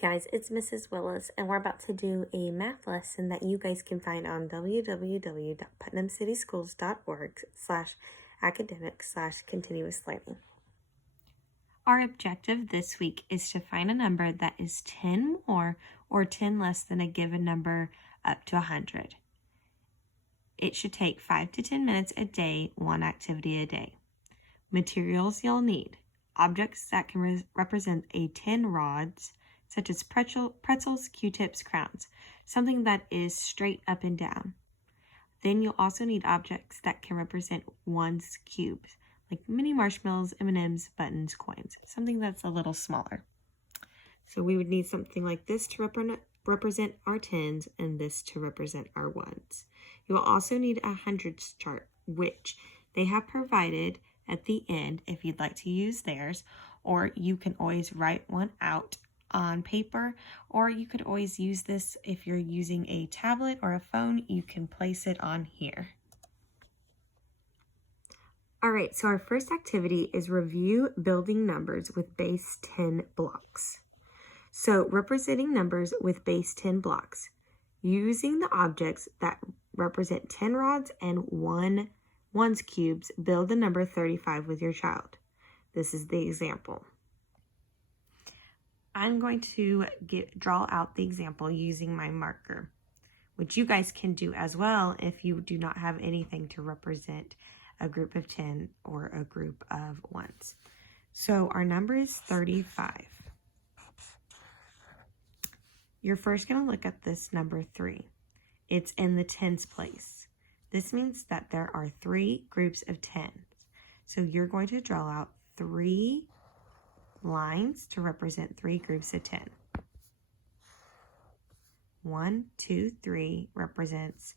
guys, it's Mrs. Willis, and we're about to do a math lesson that you guys can find on www.putnamcityschools.org/academic/continuous learning. Our objective this week is to find a number that is 10 more or 10 less than a given number up to 100. It should take 5 to 10 minutes a day, one activity a day. Materials you'll need: objects that can represent a 10 rods, such as pretzels, Q-tips, crowns, something that is straight up and down. Then you'll also need objects that can represent ones cubes, like mini marshmallows, M&Ms, buttons, coins, something that's a little smaller. So we would need something like this to represent our tens and this to represent our ones. You'll also need a hundreds chart, which they have provided at the end if you'd like to use theirs, or you can always write one out on paper, or you could always use this if you're using a tablet or a phone. You can place it on here. All right, so our first activity is review building numbers with base 10 blocks. So representing numbers with base 10 blocks, using the objects that represent 10 rods and ones cubes, build the number 35 with your child. This is the example. I'm going to draw out the example using my marker, which you guys can do as well if you do not have anything to represent a group of 10 or a group of ones. So our number is 35. You're first going to look at this number 3. It's in the tens place. This means that there are 3 groups of 10s. So you're going to draw out 3 lines to represent 3 groups of 10. 1, 2, 3 represents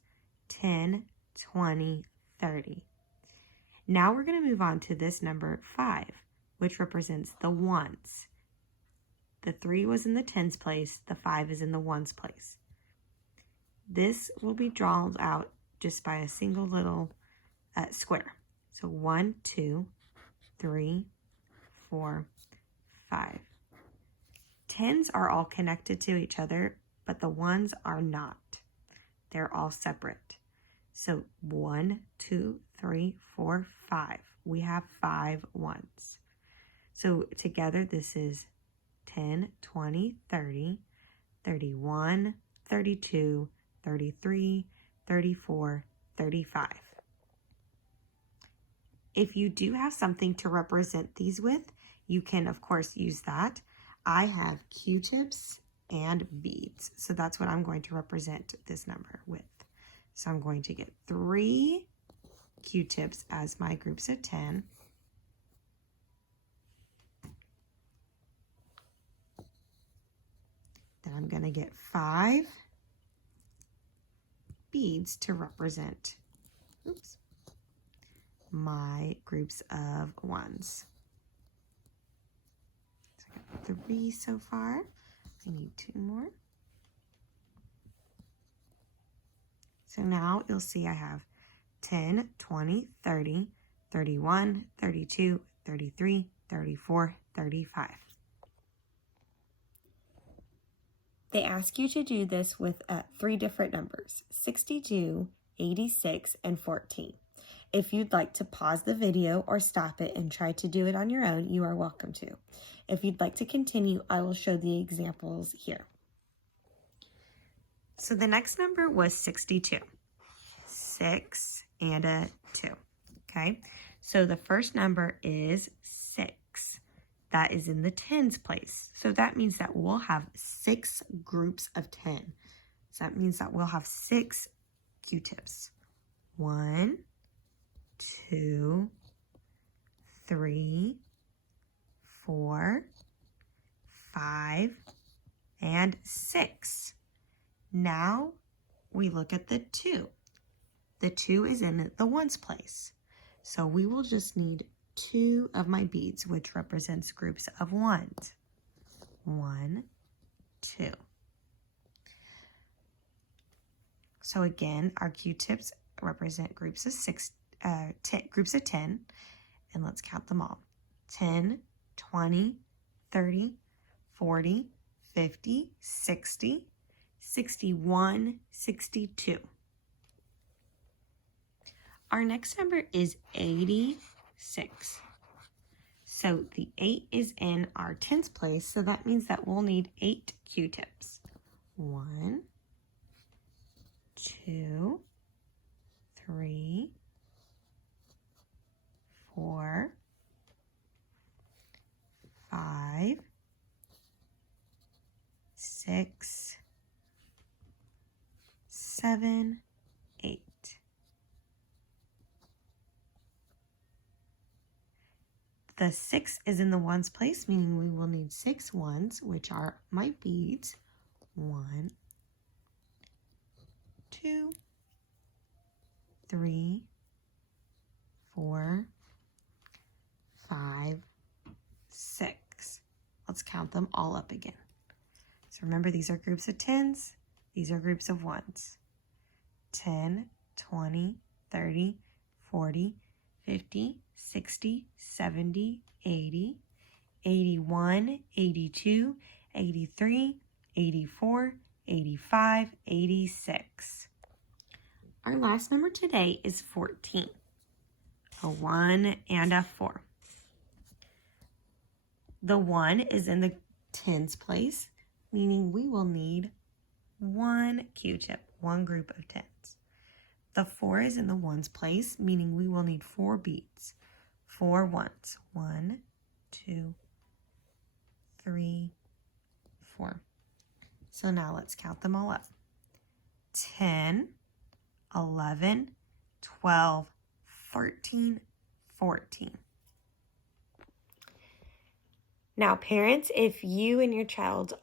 10, 20, 30. Now we're going to move on to this number 5, which represents the ones. The 3 was in the tens place, the 5 is in the ones place. This will be drawn out just by a single little square. So 1, 2, 3, 4, 5. Tens are all connected to each other, but the ones are not. They're all separate. So 1, 2, 3, 4, 5. We have 5 ones. So together this is 10, 20, 30, 31, 32, 33, 34, 35. If you do have something to represent these with, you can of course use that. I have Q-tips and beads, so that's what I'm going to represent this number with. So I'm going to get 3 Q-tips as my groups of 10. Then I'm going to get 5 beads to represent my groups of ones. So I got 3 so far. I need 2 more. So now you'll see I have 10, 20, 30, 31, 32, 33, 34, 35. They ask you to do this with 3 different numbers: 62, 86, and 14. If you'd like to pause the video or stop it and try to do it on your own, you are welcome to. If you'd like to continue, I will show the examples here. So the next number was 62. 6 and a 2. Okay, so the first number is 6. That is in the tens place. So that means that we'll have 6 groups of 10. So that means that we'll have 6 Q-tips. 1, 2, 3, 4, 5, and 6. Now we look at the 2. The 2 is in the ones place. So we will just need 2 of my beads, which represents groups of ones. 1, 2. So again, our Q-tips represent groups of 10, and let's count them all. 10, 20, 30, 40, 50, 60, 61, 62. Our next number is 86. So the 8 is in our tens place, so that means that we'll need 8 Q-tips. 1, 2, 3, 4, 5, 6, 7, 8. The 6 is in the ones place, meaning we will need 6 ones, which are my beads. 1, 2, 3, 4, 5, 6. Let's count them all up again. So remember, these are groups of tens. These are groups of ones. 10, 20, 30, 40, 50, 60, 70, 80, 81, 82, 83, 84, 85, 86. Our last number today is 14. A 1 and a 4. The 1 is in the tens place, meaning we will need 1 Q-tip, 1 group of tens. The 4 is in the ones place, meaning we will need 4 beads, 4 ones. 1, 2, 3, 4. So now let's count them all up. 10, 11, 12, 13, 14. Now, parents, if you and your child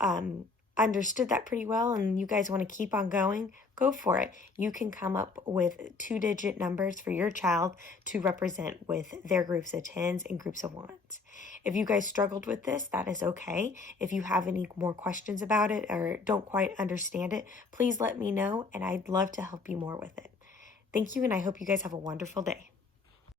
understood that pretty well and you guys want to keep on going, go for it. You can come up with 2-digit numbers for your child to represent with their groups of tens and groups of ones. If you guys struggled with this, that is okay. If you have any more questions about it or don't quite understand it, please let me know and I'd love to help you more with it. Thank you, and I hope you guys have a wonderful day.